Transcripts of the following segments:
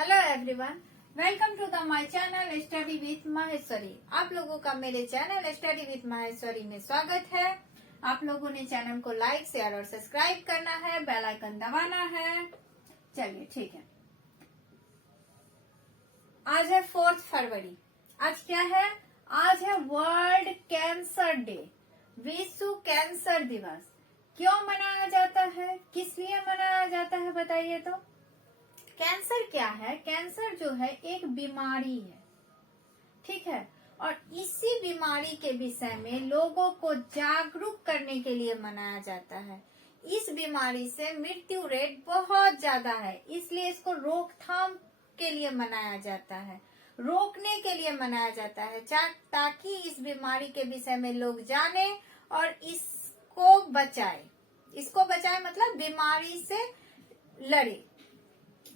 Hello everyone, welcome to the my channel study with Maheshwari. आप लोगों का मेरे चैनल स्टडी विथ माहेश्वरी में स्वागत है। आप लोगों ने चैनल को लाइक, शेयर और सब्सक्राइब करना है, बेल आइकन दबाना है। चलिए ठीक है। आज है 4 फरवरी। आज क्या है? आज है वर्ल्ड कैंसर डे, विश्व कैंसर दिवस। क्यों मनाया जाता है, किस लिए मनाया जाता है बताइए तो। कैंसर क्या है? कैंसर जो है एक बीमारी है, ठीक है। और इसी बीमारी के विषय में लोगों को जागरूक करने के लिए मनाया जाता है। इस बीमारी से मृत्यु रेट बहुत ज्यादा है, इसलिए इसको रोकथाम के लिए मनाया जाता है, रोकने के लिए मनाया जाता है, ताकि इस बीमारी के विषय में लोग जाने और इसको बचाए। इसको बचाए मतलब बीमारी से लड़े,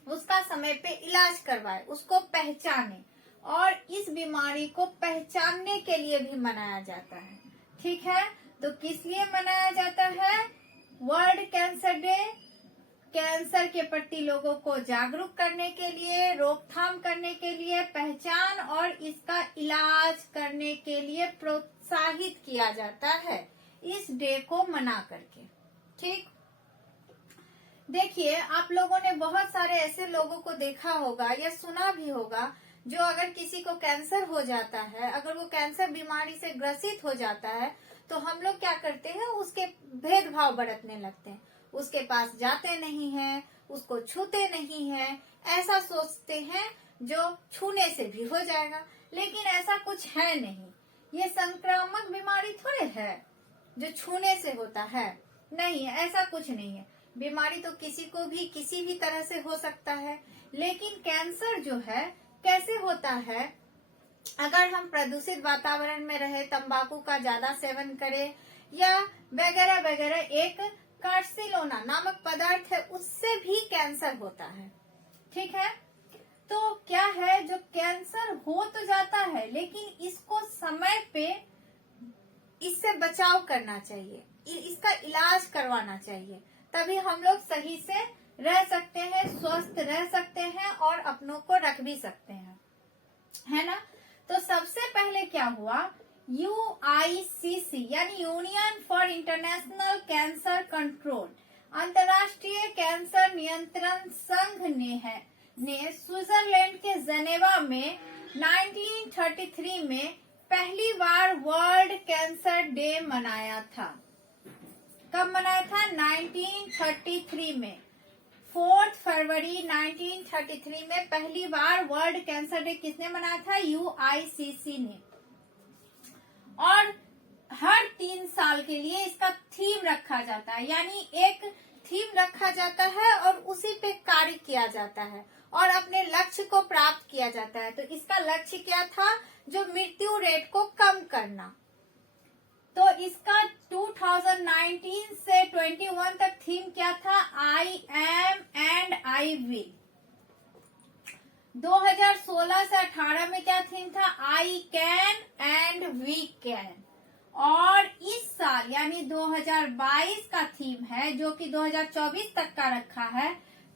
उसका समय पे इलाज करवाए, उसको पहचाने। और इस बीमारी को पहचानने के लिए भी मनाया जाता है, ठीक है। तो किस लिए मनाया जाता है वर्ल्ड कैंसर डे? कैंसर के प्रति लोगों को जागरूक करने के लिए, रोकथाम करने के लिए, पहचान और इसका इलाज करने के लिए प्रोत्साहित किया जाता है इस डे को मना करके, ठीक। देखिए, आप लोगों ने बहुत सारे ऐसे लोगों को देखा होगा या सुना भी होगा जो अगर किसी को कैंसर हो जाता है, अगर वो कैंसर बीमारी से ग्रसित हो जाता है, तो हम लोग क्या करते हैं, उसके भेदभाव बरतने लगते हैं। उसके पास जाते नहीं हैं, उसको छूते नहीं हैं, ऐसा सोचते हैं जो छूने से भी हो जाएगा। लेकिन ऐसा कुछ है नहीं। ये संक्रामक बीमारी थोड़े है जो छूने से होता है, नहीं, ऐसा कुछ नहीं है। बीमारी तो किसी को भी किसी भी तरह से हो सकता है, लेकिन कैंसर जो है कैसे होता है? अगर हम प्रदूषित वातावरण में रहे, तंबाकू का ज्यादा सेवन करें या वगैरह वगैरह, एक कार्सिनोना नामक पदार्थ है, उससे भी कैंसर होता है, ठीक है। तो क्या है, जो कैंसर हो तो जाता है, लेकिन इसको समय पे इससे बचाव करना चाहिए, इसका इलाज करवाना चाहिए, तभी हम लोग सही से रह सकते हैं, स्वस्थ रह सकते हैं और अपनों को रख भी सकते हैं, है ना। तो सबसे पहले क्या हुआ, UICC यानी union for international cancer control, अंतर्राष्ट्रीय कैंसर नियंत्रण संघ ने स्विट्जरलैंड के जेनेवा में 1933 में पहली बार वर्ल्ड कैंसर डे मनाया था। कब मनाया था? 1933 में, 4 फरवरी 1933 में पहली बार वर्ल्ड कैंसर डे किसने मनाया था? UICC ने। और हर 3 साल के लिए इसका थीम रखा जाता है, यानी एक थीम रखा जाता है और उसी पे कार्य किया जाता है और अपने लक्ष्य को प्राप्त किया जाता है। तो इसका लक्ष्य क्या था? जो मृत्यु रेट को कम करना। तो इसका 2019 से 21 तक थीम क्या था? I am and I will. 2016 से 18 में क्या थीम था? I can and we can. और इस साल यानी 2022 का थीम है, जो कि 2024 तक का रखा है,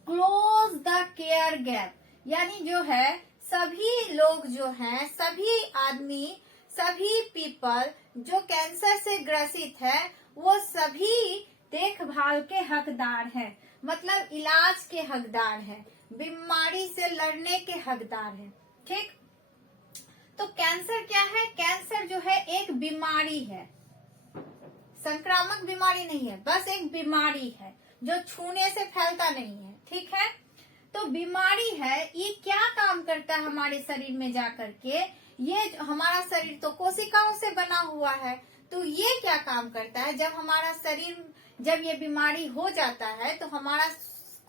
क्लोज द केयर गैप। यानी जो है सभी लोग जो हैं, सभी आदमी, सभी पीपल जो कैंसर से ग्रसित है, वो सभी देखभाल के हकदार हैं, मतलब इलाज के हकदार हैं, बीमारी से लड़ने के हकदार हैं, ठीक। तो कैंसर क्या है? कैंसर जो है एक बीमारी है, संक्रामक बीमारी नहीं है, बस एक बीमारी है जो छूने से फैलता नहीं है, ठीक है। तो बीमारी है, ये क्या काम करता है हमारे शरीर में जाकर के? ये हमारा शरीर तो कोशिकाओं से बना हुआ है, तो ये क्या काम करता है? जब हमारा शरीर, जब ये बीमारी हो जाता है तो हमारा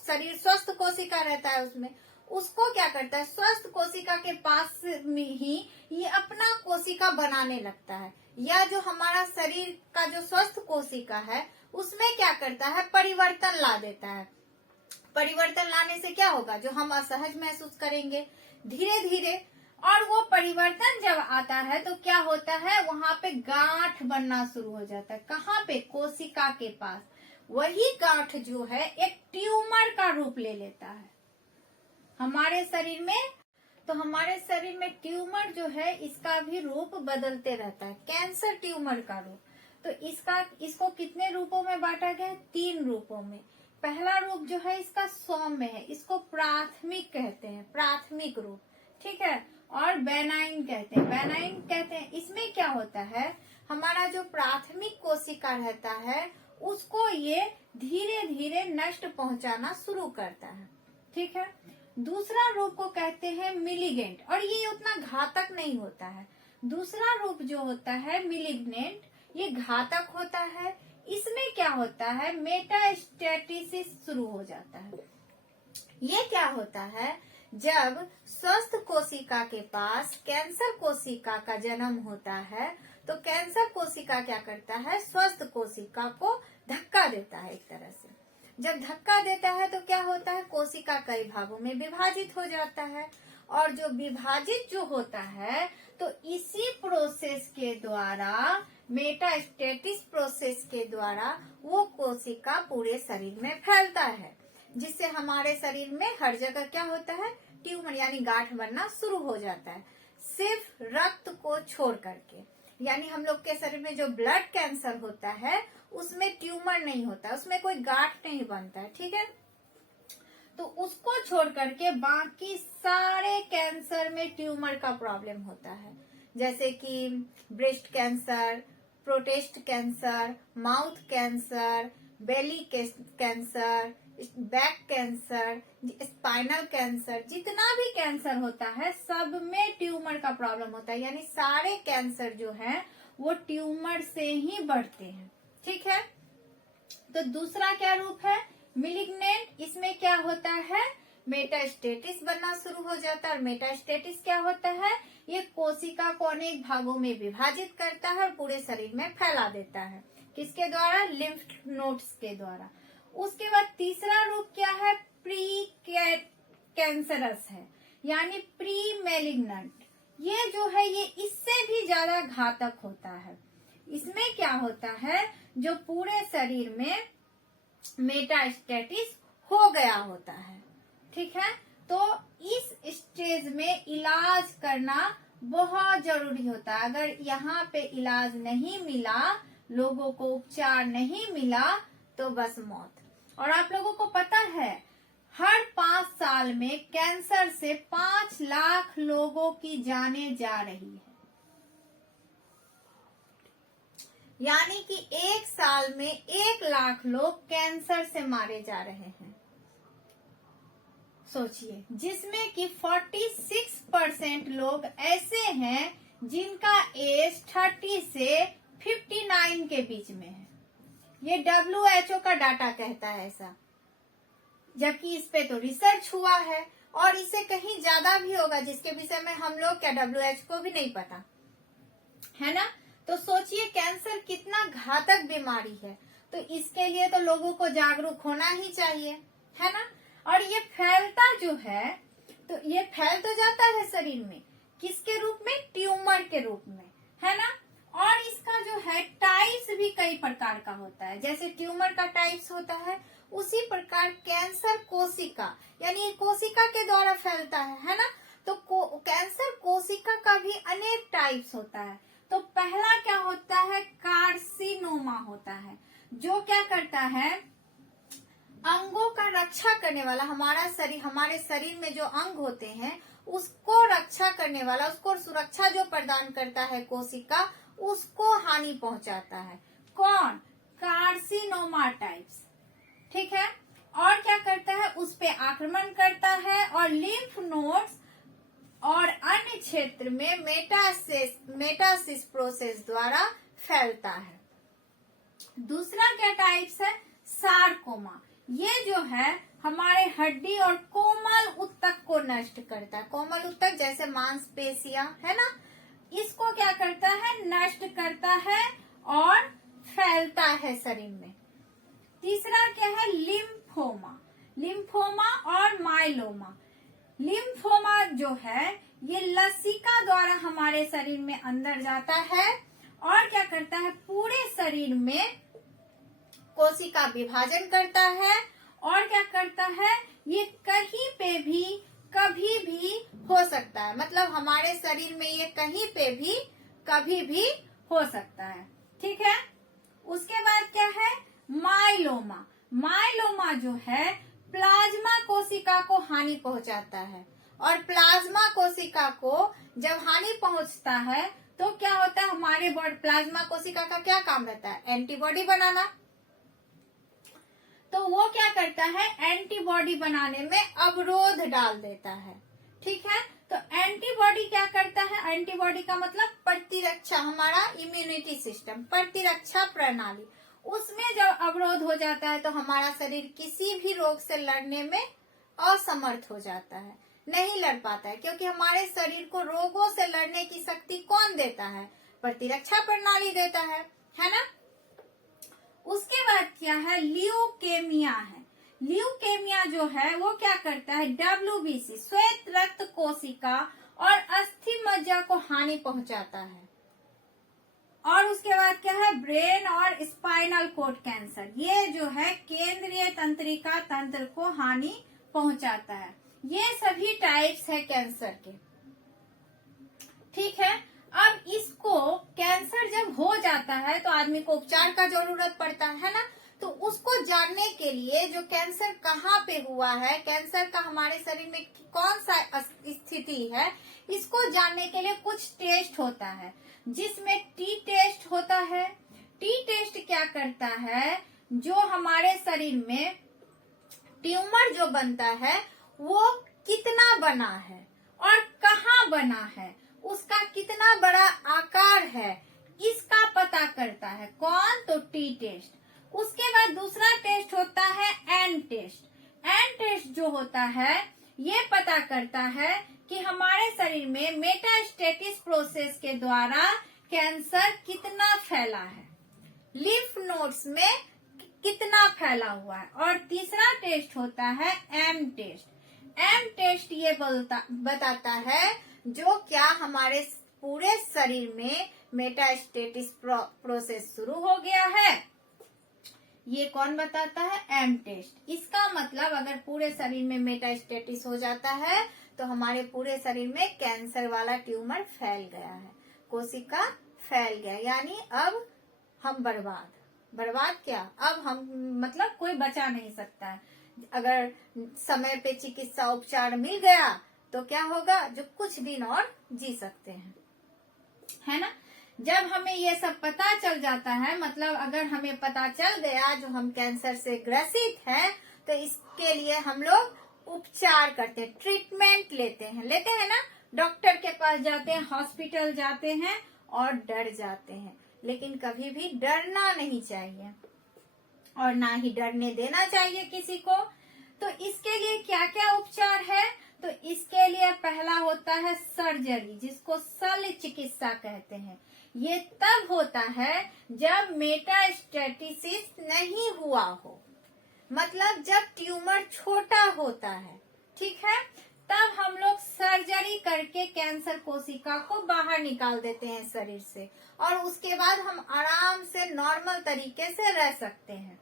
शरीर स्वस्थ कोशिका रहता है, उसमें उसको क्या करता है? स्वस्थ कोशिका के पास में ही ये अपना कोशिका बनाने लगता है, या जो हमारा शरीर का जो स्वस्थ कोशिका है उसमें क्या करता है? परिवर्तन ला देता है। परिवर्तन लाने से क्या होगा? जो हम असहज महसूस करेंगे धीरे धीरे, और वो परिवर्तन जब आता है तो क्या होता है? वहां पे गांठ बनना शुरू हो जाता है। कहाँ पे? कोशिका के पास। वही गांठ जो है एक ट्यूमर का रूप ले लेता है। हमारे शरीर में, तो हमारे शरीर में ट्यूमर जो है इसका भी रूप बदलते रहता है, कैंसर ट्यूमर का रूप। तो इसको कितने रूपों में बांटा गया है? 3 रूपों में। पहला रूप जो है इसका सौम्य है, इसको प्राथमिक कहते हैं, प्राथमिक रूप, ठीक है। और बेनाइन कहते हैं, बेनाइन कहते हैं। इसमें क्या होता है, हमारा जो प्राथमिक कोशिका रहता है उसको ये धीरे धीरे नष्ट पहुंचाना शुरू करता है, ठीक है। दूसरा रूप को कहते हैं मिलिगेंट, और ये उतना घातक नहीं होता है। दूसरा रूप जो होता है मिलिग्नेंट, ये घातक होता है। इसमें क्या होता है, मेटास्टेटिस शुरू हो जाता है। ये क्या होता है, जब स्वस्थ कोशिका के पास कैंसर कोशिका का जन्म होता है तो कैंसर कोशिका क्या करता है, स्वस्थ कोशिका को धक्का देता है एक तरह से। जब धक्का देता है तो क्या होता है, कोशिका कई भागों में विभाजित हो जाता है, और जो विभाजित जो होता है तो इसी प्रोसेस के द्वारा, मेटास्टेटिस प्रोसेस के द्वारा वो कोशिका पूरे शरीर में फैलता है, जिससे हमारे शरीर में हर जगह क्या होता है, ट्यूमर यानी गांठ बनना शुरू हो जाता है, सिर्फ रक्त को छोड़ करके। यानी हम लोग के शरीर में जो ब्लड कैंसर होता है उसमें ट्यूमर नहीं होता, उसमें कोई गांठ नहीं बनता है, ठीक है। तो उसको छोड़ करके बाकी सारे कैंसर में ट्यूमर का प्रॉब्लम होता है, जैसे कि breast cancer, prostate cancer, mouth cancer, belly cancer, back cancer, spinal cancer, जितना भी कैंसर होता है सब में ट्यूमर का प्रॉब्लम होता है। यानी सारे कैंसर जो हैं वो ट्यूमर से ही बढ़ते हैं, ठीक है। तो दूसरा क्या रूप है, मिलिग्नेंट। इसमें क्या होता है, मेटास्टेटिस बनना शुरू हो जाता है। और मेटास्टेटिस क्या होता है, ये कोशिका को अनेक भागों में विभाजित करता है और पूरे शरीर में फैला देता है। किसके द्वारा, लिम्फ नोड्स के द्वारा। उसके बाद तीसरा रूप क्या है, प्री कैंसरस है, यानी प्री मैलिग्नेंट। ये जो है ये इससे भी ज्यादा घातक होता है। इसमें क्या होता है, जो पूरे शरीर में मेटास्टेटिस हो गया होता है, ठीक है। तो इस स्टेज में इलाज करना बहुत जरूरी होता है। अगर यहाँ पे इलाज नहीं मिला, लोगों को उपचार नहीं मिला तो बस मौत। और आप लोगों को पता है हर 5 साल में कैंसर से 5 लाख लोगों की जानें जा रही है। यानी कि 1 साल में 1 लाख लोग कैंसर से मारे जा रहे हैं। सोचिए, जिसमें कि 46% लोग ऐसे हैं जिनका एज 30 से 59 के बीच में है। ये WHO का डाटा कहता है ऐसा, जबकि इस पे तो रिसर्च हुआ है और इससे कहीं ज्यादा भी होगा, जिसके विषय में हम लोग क्या WHO को भी नहीं पता है ना। तो सोचिए कैंसर कितना घातक बीमारी है। तो इसके लिए तो लोगों को जागरूक होना ही चाहिए, है ना। और ये फैलता जो है, तो ये फैल तो जाता है शरीर में, किसके रूप में, ट्यूमर के रूप में, है ना। और इसका जो है टाइप्स भी कई प्रकार का होता है। जैसे ट्यूमर का टाइप्स होता है, उसी प्रकार कैंसर कोशिका यानी कोशिका के द्वारा फैलता है ना। तो कैंसर कोशिका का भी अनेक टाइप्स होता है। तो पहला क्या होता है, कार्सिनोमा होता है, जो क्या करता है, अंगों का रक्षा करने वाला, हमारे शरीर में जो अंग होते हैं उसको रक्षा करने वाला, उसको सुरक्षा जो प्रदान करता है कोशिका, उसको हानि पहुंचाता है। कौन, कार्सिनोमा टाइप्स, ठीक है। और क्या करता है, उस पे आक्रमण करता है और लिम्फ नोड्स और अन्य क्षेत्र में मेटासिस प्रोसेस द्वारा फैलता है। दूसरा क्या टाइप्स है, सार्कोमा। ये जो है हमारे हड्डी और कोमल ऊतक को नष्ट करता है। कोमल ऊतक जैसे मांसपेशियां है ना, इसको क्या करता है, नष्ट करता है और फैलता है शरीर में। तीसरा क्या है, लिम्फोमा। लिम्फोमा और माइलोमा। लिम्फोमा जो है ये लसिका द्वारा हमारे शरीर में अंदर जाता है और क्या करता है, पूरे शरीर में कोशिका विभाजन करता है और क्या करता है, ये कहीं पे भी हो सकता है, मतलब हमारे शरीर में ये कहीं पे भी कभी भी हो सकता है। ठीक है। उसके बाद क्या है, माइलोमा। माइलोमा जो है प्लाज्मा कोशिका को हानि पहुंचाता है, और प्लाज्मा कोशिका को जब हानि पहुंचता है तो क्या होता है, हमारे बॉडी प्लाज्मा कोशिका का क्या काम रहता है, एंटीबॉडी बनाना। तो वो क्या करता है, एंटीबॉडी बनाने में अवरोध डाल देता है। ठीक है। तो एंटीबॉडी क्या करता है, एंटीबॉडी का मतलब प्रतिरक्षा, हमारा इम्यूनिटी सिस्टम, प्रतिरक्षा प्रणाली, उसमें जब अवरोध हो जाता है तो हमारा शरीर किसी भी रोग से लड़ने में असमर्थ हो जाता है, नहीं लड़ पाता है, क्योंकि हमारे शरीर को रोगों से लड़ने की शक्ति कौन देता है, प्रतिरक्षा प्रणाली देता है ना। उसके बाद क्या है, ल्यूकेमिया है। ल्यूकेमिया जो है वो क्या करता है, WBC श्वेत रक्त कोशिका और अस्थि मज्जा को हानि पहुंचाता है। और उसके बाद क्या है, ब्रेन और स्पाइनल कोड कैंसर, ये जो है केंद्रीय तंत्रिका तंत्र को हानि पहुंचाता है। ये सभी टाइप्स है कैंसर के। ठीक है। अब इसको कैंसर जब हो जाता है तो आदमी को उपचार का जरूरत पड़ता है ना। तो उसको जानने के लिए जो कैंसर कहाँ पे हुआ है, कैंसर का हमारे शरीर में कौन सा स्थिति है, इसको जानने के लिए कुछ टेस्ट होता है, जिसमें टी टेस्ट होता है। टी टेस्ट क्या करता है, जो हमारे शरीर में ट्यूमर जो बनता है वो कितना बना है और कहाँ बना है, उसका कितना बड़ा आकार है, इसका पता करता है। कौन, तो टी टेस्ट। उसके बाद दूसरा टेस्ट होता है एन टेस्ट। एन टेस्ट जो होता है ये पता करता है कि हमारे शरीर में मेटास्टेटिस प्रोसेस के द्वारा कैंसर कितना फैला है, लिम्फ नोड्स में कितना फैला हुआ है। और तीसरा टेस्ट होता है एम टेस्ट। एम टेस्ट ये बताता है जो क्या हमारे पूरे शरीर में मेटास्टेटिस प्रोसेस शुरू हो गया है, ये कौन बताता है, एम टेस्ट। इसका मतलब अगर पूरे शरीर में मेटास्टेटिस हो जाता है तो हमारे पूरे शरीर में कैंसर वाला ट्यूमर फैल गया है, कोशिका फैल गया, यानी अब हम बर्बाद क्या, अब हम मतलब कोई बचा नहीं सकता है। अगर समय पे चिकित्सा उपचार मिल गया तो क्या होगा, जो कुछ दिन और जी सकते हैं, है ना। जब हमें ये सब पता चल जाता है, मतलब अगर हमें पता चल गया जो हम कैंसर से ग्रसित हैं, तो इसके लिए हम लोग उपचार करते हैं, ट्रीटमेंट लेते हैं ना। डॉक्टर के पास जाते हैं, हॉस्पिटल जाते हैं और डर जाते हैं, लेकिन कभी भी डरना नहीं चाहिए और ना ही डरने देना चाहिए किसी को। तो इसके लिए क्या क्या उपचार है, तो इसके लिए पहला होता है सर्जरी, जिसको शल्य चिकित्सा कहते हैं। ये तब होता है जब मेटास्टेटिस नहीं हुआ हो, मतलब जब ट्यूमर छोटा होता है, ठीक है, तब हम लोग सर्जरी करके कैंसर कोशिका को बाहर निकाल देते हैं शरीर से, और उसके बाद हम आराम से नॉर्मल तरीके से रह सकते हैं।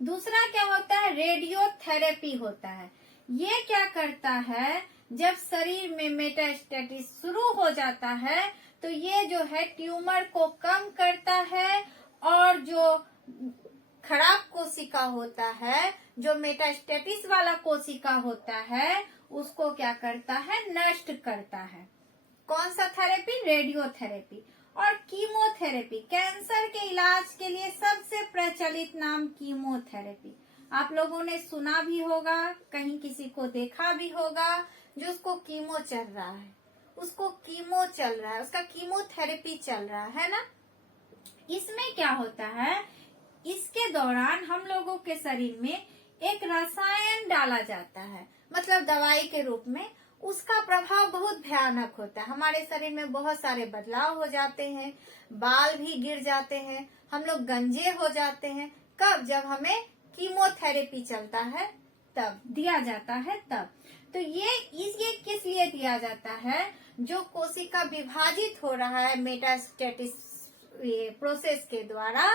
दूसरा क्या होता है, रेडियोथेरेपी होता है। ये क्या करता है, जब शरीर में मेटास्टेटिस शुरू हो जाता है तो ये जो है ट्यूमर को कम करता है, और जो खराब कोशिका होता है, जो मेटास्टेटिस वाला कोशिका होता है, उसको क्या करता है, नष्ट करता है। कौन सा थेरेपी, रेडियोथेरेपी। और कीमोथेरेपी, कैंसर के इलाज के लिए सबसे प्रचलित नाम कीमोथेरेपी। आप लोगों ने सुना भी होगा, कहीं किसी को देखा भी होगा, जो उसको कीमो चल रहा है, उसको कीमो चल रहा है, उसका कीमोथेरेपी चल रहा है ना। इसमें क्या होता है, इसके दौरान हम लोगों के शरीर में एक रसायन डाला जाता है, मतलब दवाई के रूप में। उसका प्रभाव बहुत भयानक होता है, हमारे शरीर में बहुत सारे बदलाव हो जाते हैं, बाल भी गिर जाते हैं, हम लोग गंजे हो जाते हैं। कब, जब हमें कीमोथेरेपी चलता है तब दिया जाता है तब। तो ये किस लिए दिया जाता है, जो कोशिका विभाजित हो रहा है मेटास्टेटिस प्रोसेस के द्वारा,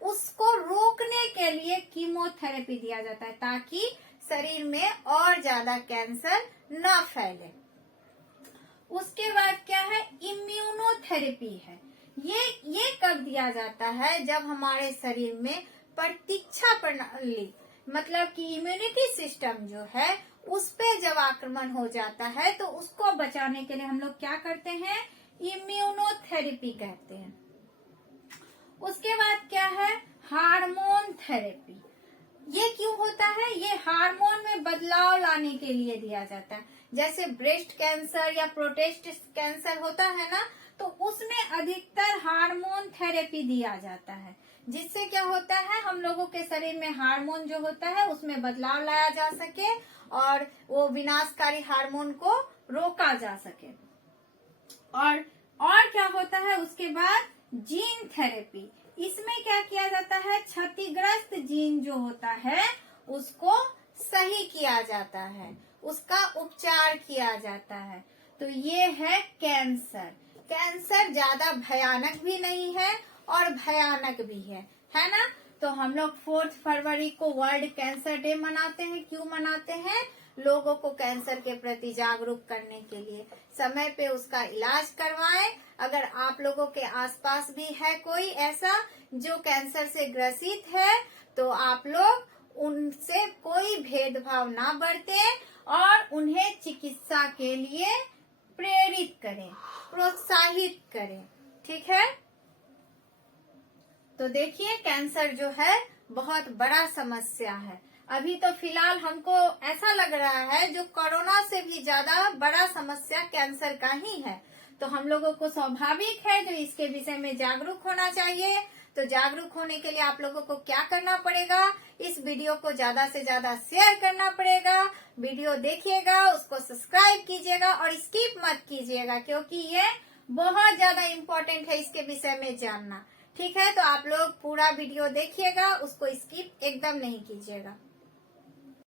उसको रोकने के लिए कीमोथेरेपी दिया जाता है, ताकि शरीर में और ज्यादा कैंसर न फैले। उसके बाद क्या है, इम्यूनोथेरेपी है। ये कब दिया जाता है, जब हमारे शरीर में प्रतीक्षा प्रणाली मतलब कि इम्यूनिटी सिस्टम जो है उस पे जब आक्रमण हो जाता है तो उसको बचाने के लिए हम लोग क्या करते हैं, इम्यूनोथेरेपी कहते हैं। उसके बाद क्या है, हार्मोन थेरेपी। ये क्यों होता है, ये हार्मोन में बदलाव लाने के लिए दिया जाता है। जैसे ब्रेस्ट कैंसर या प्रोस्टेट कैंसर होता है ना, तो उसमें अधिकतर हार्मोन थेरेपी दिया जाता है, जिससे क्या होता है, हम लोगों के शरीर में हार्मोन जो होता है उसमें बदलाव लाया जा सके और वो विनाशकारी हार्मोन को रोका जा सके। और क्या होता है, उसके बाद जीन थेरेपी। इसमें क्या किया जाता है, क्षतिग्रस्त जीन जो होता है उसको सही किया जाता है, उसका उपचार किया जाता है। तो ये है कैंसर। कैंसर ज्यादा भयानक भी नहीं है और भयानक भी है ना। तो हम लोग 4 फरवरी को वर्ल्ड कैंसर डे मनाते हैं। क्यों मनाते हैं, लोगों को कैंसर के प्रति जागरूक करने के लिए। समय पे उसका इलाज करवाएं। अगर आप लोगों के आसपास भी है कोई ऐसा जो कैंसर से ग्रसित है, तो आप लोग उनसे कोई भेदभाव ना बरतें और उन्हें चिकित्सा के लिए प्रेरित करें, प्रोत्साहित करें। ठीक है। तो देखिए, कैंसर जो है बहुत बड़ा समस्या है। अभी तो फिलहाल हमको ऐसा लग रहा है जो कोरोना से भी ज्यादा बड़ा समस्या कैंसर का ही है। तो हम लोगों को स्वाभाविक है जो इसके विषय में जागरूक होना चाहिए। तो जागरूक होने के लिए आप लोगों को क्या करना पड़ेगा, इस वीडियो को ज्यादा से ज्यादा शेयर करना पड़ेगा। वीडियो देखिएगा, उसको सब्सक्राइब कीजिएगा और स्किप मत कीजिएगा, क्योंकि ये बहुत ज्यादा इम्पोर्टेंट है इसके विषय में जानना। ठीक है, तो आप लोग पूरा वीडियो देखिएगा, उसको स्किप एकदम नहीं कीजिएगा।